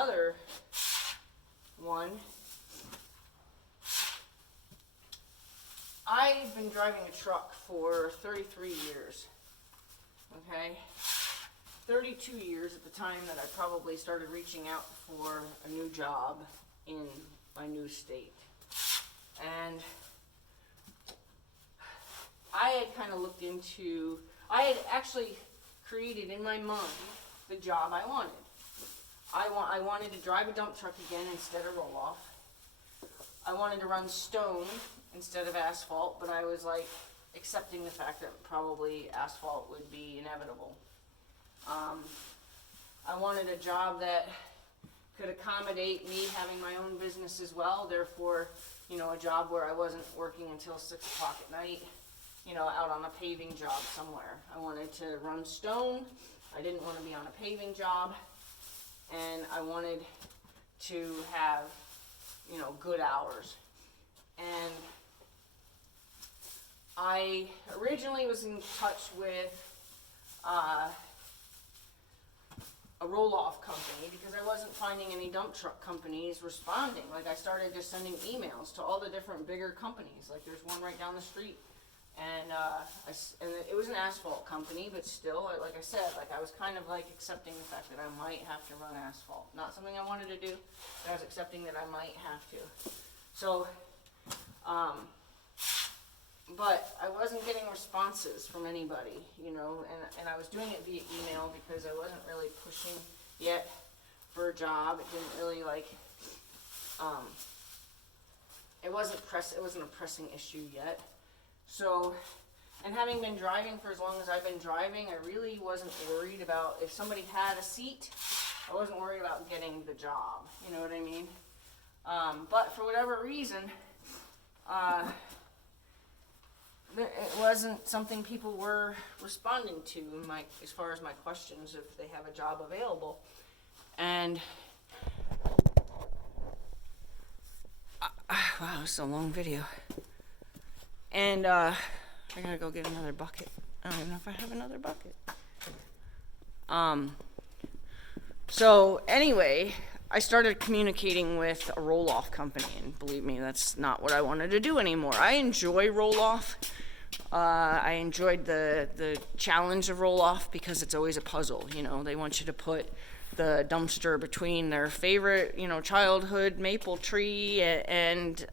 another one. I've been driving a truck for 33 years, okay? 32 years at the time that I probably started reaching out for a new job in my new state. And I had kind of looked into, I had actually created in my mind the job I wanted. I wanted to drive a dump truck again instead of roll-off. I wanted to run stone instead of asphalt, but I was like accepting the fact that probably asphalt would be inevitable. I wanted a job that could accommodate me having my own business as well, therefore, you know, a job where I wasn't working until 6 o'clock at night, you know, out on a paving job somewhere. I wanted to run stone. I didn't want to be on a paving job, and I wanted to have, you know, good hours. And I originally was in touch with a roll-off company because I wasn't finding any dump truck companies responding. Like, I started just sending emails to all the different bigger companies. Like, there's one right down the street, and it was an asphalt company, but still, like I said, like, I was kind of like accepting the fact that I might have to run asphalt. Not something I wanted to do, but I was accepting that I might have to. So, but I wasn't getting responses from anybody, you know, and I was doing it via email because I wasn't really pushing yet for a job. It didn't really like, it wasn't a pressing issue yet. So, and having been driving for as long as I've been driving, I really wasn't worried about, if somebody had a seat, I wasn't worried about getting the job, you know what I mean? But for whatever reason, it wasn't something people were responding to as far as my questions if they have a job available. And wow, it's a long video. And I gotta go get another bucket. I don't even know if I have another bucket. So anyway, I started communicating with a roll-off company, and believe me, that's not what I wanted to do anymore. I enjoy roll-off. I enjoyed the challenge of roll-off because it's always a puzzle. You know, they want you to put the dumpster between their favorite, you know, childhood maple tree and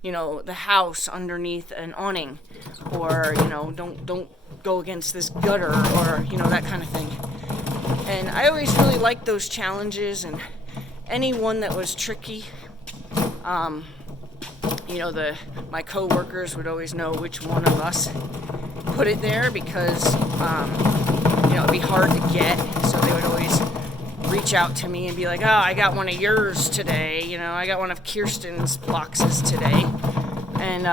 you know, the house underneath an awning, or, you know, don't go against this gutter, or, you know, that kind of thing. And I always really liked those challenges, and any one that was tricky. You know, my co-workers would always know which one of us put it there because, you know, it'd be hard to get, so they would always reach out to me and be like, oh, I got one of yours today, you know, I got one of Kirsten's boxes today, and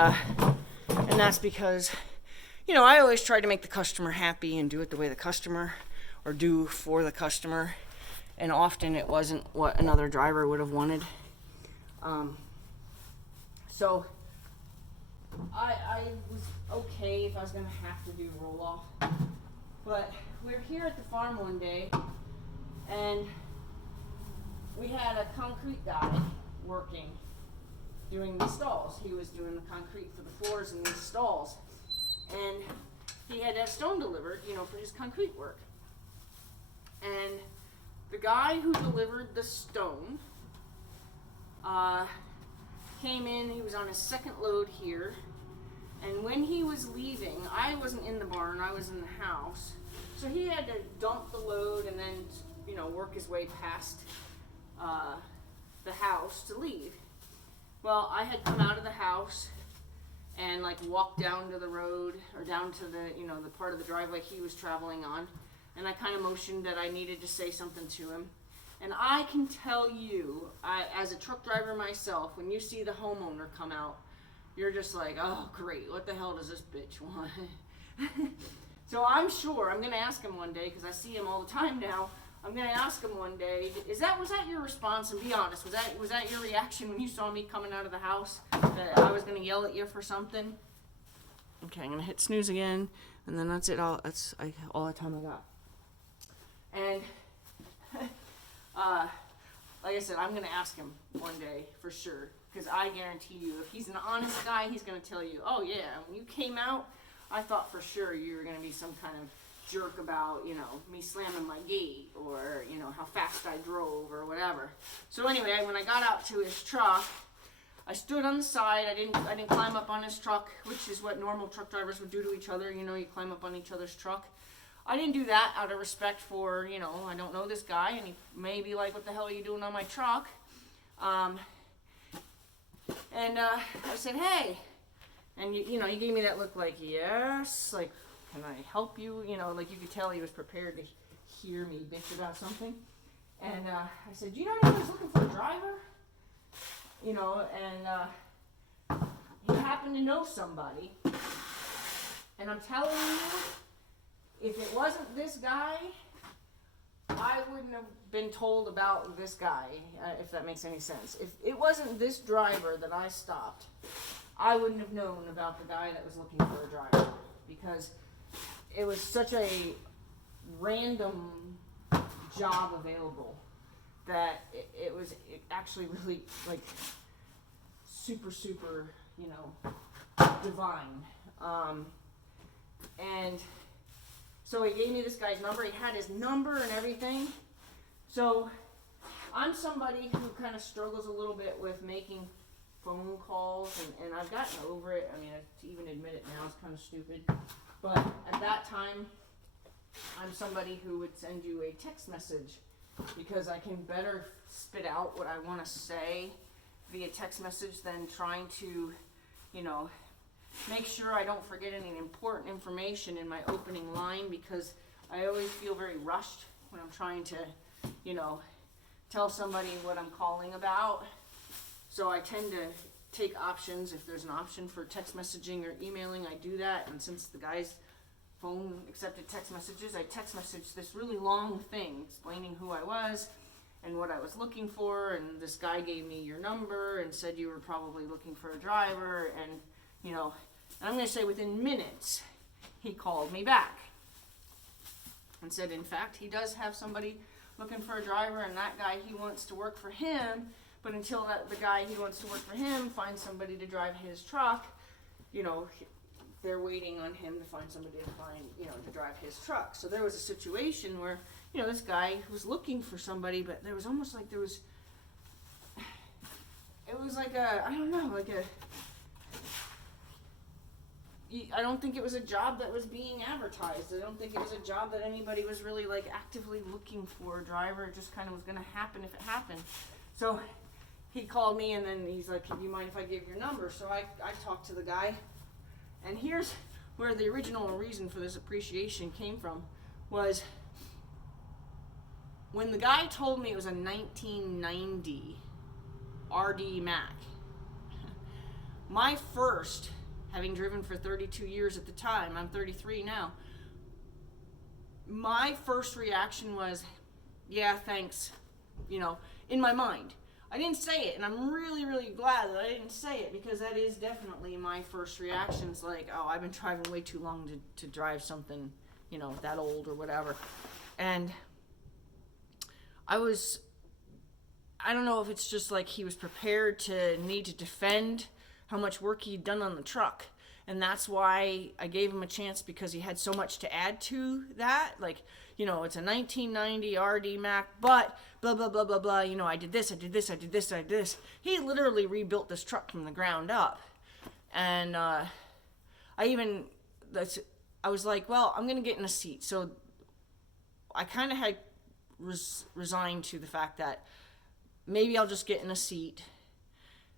that's because, you know, I always tried to make the customer happy and do it the way the customer, or do for the customer, and often it wasn't what another driver would have wanted. So I was okay if I was going to have to do roll-off, but we're here at the farm one day, and we had a concrete guy working, doing the stalls. He was doing the concrete for the floors in these stalls, and he had to have stone delivered, you know, for his concrete work. And the guy who delivered the stone came in. He was on his second load here, and when he was leaving, I wasn't in the barn, I was in the house, so he had to dump the load and then, you know, work his way past the house to leave. Well, I had come out of the house and like walked down to the road, or down to the, you know, the part of the driveway he was traveling on, and I kind of motioned that I needed to say something to him. And I can tell you, as a truck driver myself, when you see the homeowner come out, you're just like, oh great, what the hell does this bitch want? So I'm sure, I'm going to ask him one day, because I see him all the time now, I'm going to ask him one day, was that your response? And be honest, was that your reaction when you saw me coming out of the house, that I was going to yell at you for something? Okay, I'm going to hit snooze again, and then that's it. That's all the time I got. And like I said, I'm going to ask him one day for sure. Because I guarantee you, if he's an honest guy, he's going to tell you, oh yeah, when you came out, I thought for sure you were going to be some kind of jerk about, you know, me slamming my gate or, you know, how fast I drove or whatever. So anyway, when I got out to his truck, I stood on the side. I didn't climb up on his truck, which is what normal truck drivers would do to each other. You know, you climb up on each other's truck. I didn't do that out of respect for, you know, I don't know this guy, and he may be like, what the hell are you doing on my truck? I said, hey. And, you know, he gave me that look like, yes, like, can I help you? You know, like you could tell he was prepared to hear me bitch about something. And I said, do you know anyone who's looking for a driver? You know, and he happened to know somebody. And I'm telling you, if it wasn't this guy, I wouldn't have been told about this guy, if that makes any sense. If it wasn't this driver that I stopped, I wouldn't have known about the guy that was looking for a driver, because it was such a random job available that it was actually really like super, you know, divine. And so he gave me this guy's number. He had his number and everything. So I'm somebody who kind of struggles a little bit with making phone calls, and I've gotten over it. I mean, to even admit it now is kind of stupid. But at that time, I'm somebody who would send you a text message because I can better spit out what I want to say via text message than trying to, you know, make sure I don't forget any important information in my opening line, because I always feel very rushed when I'm trying to, you know, tell somebody what I'm calling about. So I tend to take options. If there's an option for text messaging or emailing, I do that. And since the guy's phone accepted text messages, I text messaged this really long thing explaining who I was and what I was looking for. And this guy gave me your number and said you were probably looking for a driver. And, you know, and I'm going to say within minutes, he called me back and said, in fact, he does have somebody looking for a driver, and that guy, he wants to work for him. But until the guy he wants to work for him finds somebody to drive his truck, you know, they're waiting on him to find somebody to drive his truck. So there was a situation where, you know, this guy was looking for somebody, but there was almost like it was like I don't think it was a job that was being advertised. I don't think it was a job that anybody was really like actively looking for a driver. It just kind of was going to happen if it happened. So he called me, and then he's like, do you mind if I give your number? So I talked to the guy, and here's where the original reason for this appreciation came from, was when the guy told me it was a 1990 RD Mac. My first, having driven for 32 years at the time, I'm 33 now, my first reaction was, yeah, thanks, you know, in my mind. I didn't say it, and I'm really, really glad that I didn't say it, because that is definitely my first reactions, like, oh, I've been driving way too long to drive something, you know, that old or whatever. And I don't know if it's just like he was prepared to need to defend how much work he'd done on the truck. And that's why I gave him a chance, because he had so much to add to that. Like, you know, it's a 1990 RD Mac, but blah, blah, blah, blah, blah. You know, I did this, I did this, I did this, I did this. He literally rebuilt this truck from the ground up. And I was like, well, I'm going to get in a seat. So I kind of had resigned to the fact that maybe I'll just get in a seat.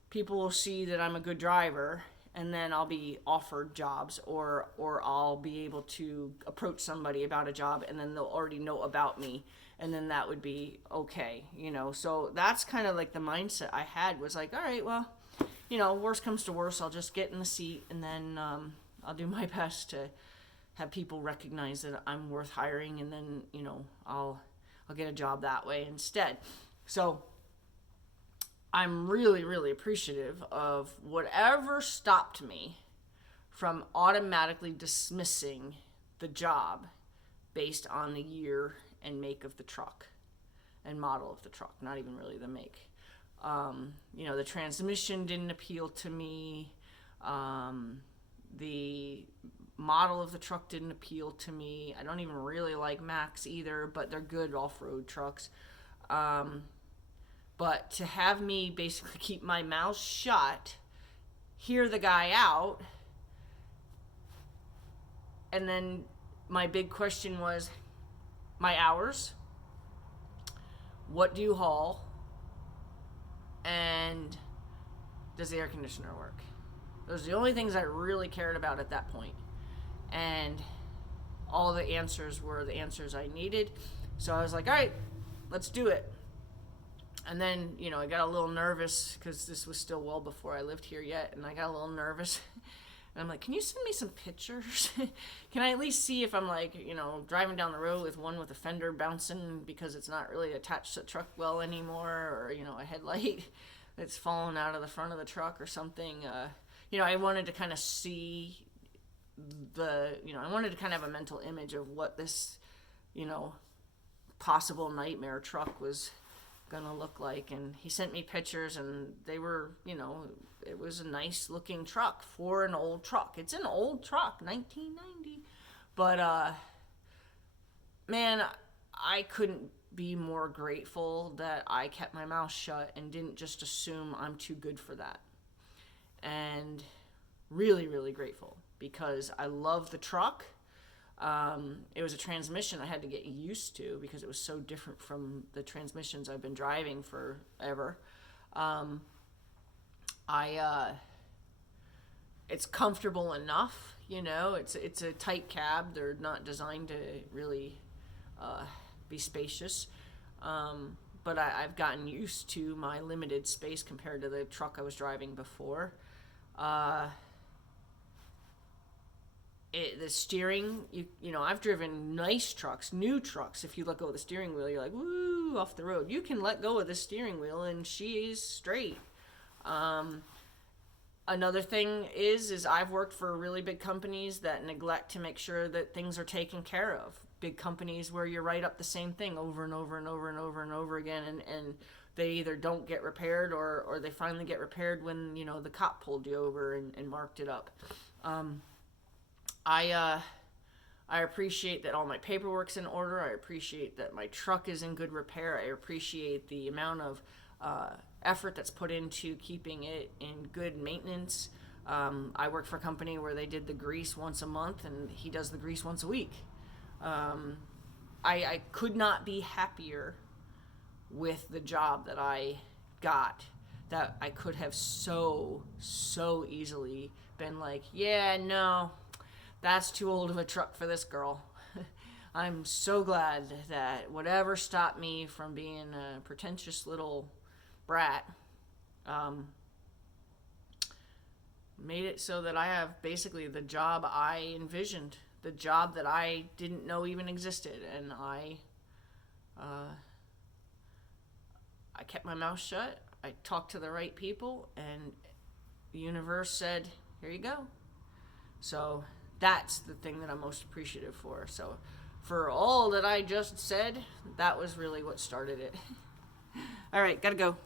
People will see that I'm a good driver, and then I'll be offered jobs, or I'll be able to approach somebody about a job, and then they'll already know about me, and then that would be okay, you know. So that's kind of like the mindset I had, was like, all right, well, you know, worst comes to worst, I'll just get in the seat, and then I'll do my best to have people recognize that I'm worth hiring, and then, you know, I'll get a job that way instead. So I'm really, really appreciative of whatever stopped me from automatically dismissing the job based on the year and make of the truck. and model of the truck, not even really the make. The transmission didn't appeal to me. The model of the truck didn't appeal to me. I don't even really like Max either, but they're good off-road trucks. But to have me basically keep my mouth shut, hear the guy out, and then my big question was, my hours, what do you haul, and does the air conditioner work? Those are the only things I really cared about at that point. And all the answers were the answers I needed. So I was like, all right, let's do it. And then, I got a little nervous because this was still well before I lived here yet. And I got a little nervous. And I'm like, can you send me some pictures? Can I at least see if I'm like, driving down the road with one with a fender bouncing because it's not really attached to the truck well anymore, or, a headlight that's fallen out of the front of the truck or something. I wanted to kind of see I wanted to kind of have a mental image of what this, possible nightmare truck was gonna look like. And he sent me pictures, and they were, it was a nice looking truck for an old truck. It's an old truck, 1990. But man, I couldn't be more grateful that I kept my mouth shut and didn't just assume I'm too good for that. And really, really grateful, because I love the truck. It was a transmission I had to get used to because it was so different from the transmissions I've been driving forever. It's comfortable enough, it's a tight cab. They're not designed to really be spacious. But I've gotten used to my limited space compared to the truck I was driving before. The steering, I've driven nice trucks, new trucks. If you let go of the steering wheel, you're like, woo, off the road. You can let go of the steering wheel and she is straight. Another thing is I've worked for really big companies that neglect to make sure that things are taken care of. Big companies where you write up the same thing over and over and over and over and over again, and they either don't get repaired or they finally get repaired when, the cop pulled you over and marked it up. I appreciate that all my paperwork's in order. I appreciate that my truck is in good repair. I appreciate the amount of effort that's put into keeping it in good maintenance. I work for a company where they did the grease once a month, and he does the grease once a week. I could not be happier with the job that I got, that I could have so easily been like, yeah, no, that's too old of a truck for this girl. I'm so glad that whatever stopped me from being a pretentious little brat made it so that I have basically the job I envisioned, the job that I didn't know even existed. And I kept my mouth shut. I talked to the right people, and the universe said, here you go. So that's the thing that I'm most appreciative for. So for all that I just said, that was really what started it. All right, gotta go.